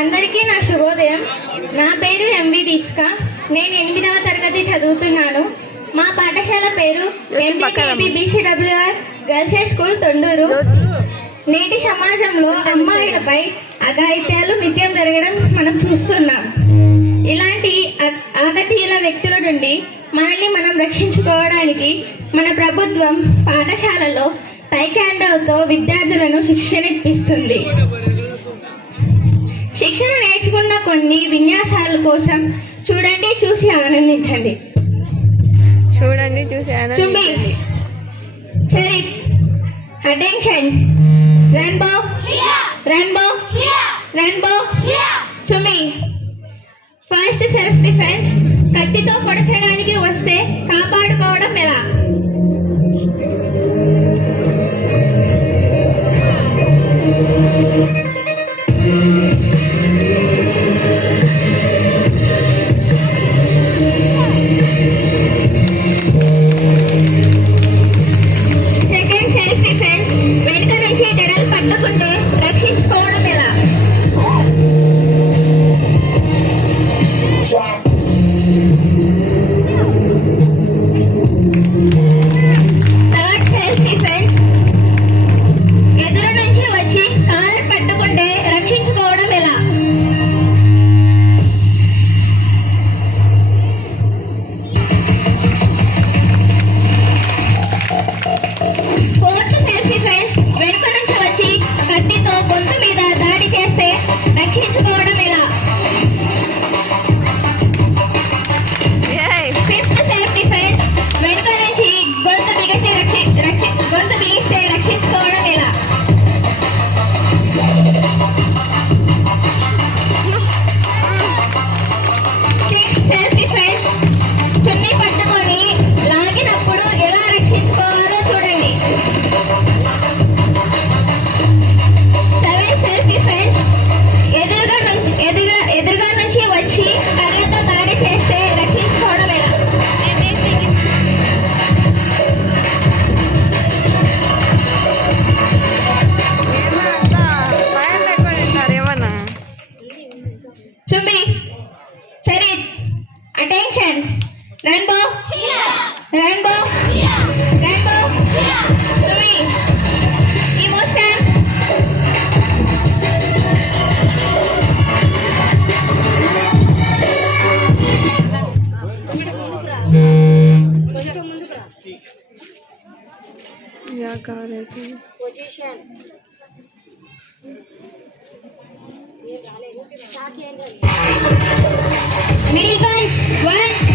అందరికీ నా శుభోదయం. నా పేరు ఎంవి దీక్ష. నేను 8వ తరగతి చదువుతున్నాను. మా పాఠశాల పేరు బీసీడబ్ల్యూఆర్ గర్ల్స్ హై స్కూల్ తొండూరు. నేటి సమాజంలో అమ్మాయిలపై అఘాయిత్యాలు నిత్యం జరగడం మనం చూస్తున్నాం. ఇలాంటి ఆగతీయుల వ్యక్తుల నుండి మనల్ని మనం రక్షించుకోవడానికి మన ప్రభుత్వం పాఠశాలలో టైకాండోతో విద్యార్థులను శిక్షణ ఇప్పిస్తుంది. శిక్షణ నేర్చుకున్న కొన్ని విన్యాసాల కోసం చూడండి, చూసి ఆనందించండి. అటెన్షన్. Rainbow rainbow rainbow. చుమి. First self defence. కత్తితో పొడచడానికి వస్తే కాపాడుకోవడం ఎలా? Second self defence. వెనుక నుంచి జడలు పట్టుకుంటే రక్షించుకోవడం ఎలా? Third self defence. ఎదురు నుంచి వచ్చి కాలర్ పట్టుకుంటే రక్షించుకోవడం ఎలా? Fourth self defence. వెనుక నుంచి వచ్చి కత్తితో గొంతు మీద దాడి చేస్తే రక్షించుకోవడం ఎలా? Fifth self defence. వెనుక నుంచి గొంతు బిగిస్తే రక్షించుకోవడం ఎలా? Sixth self defence. చున్నీ పట్టుకొని లాగినప్పుడు ఎలా రక్షించుకోవాలో చూడండి. Seventh self defence. ఎదురుగా నుంచి వచ్చి కర్రతో దాడి చేస్తే రక్షించుకోవడం ఎలా? చుమ్మి. చరిత్. అటెన్షన్. Rainbow rainbow rainbow. చుమ్మి. ఇమోషన్. పొజిషన్. Middle boys 1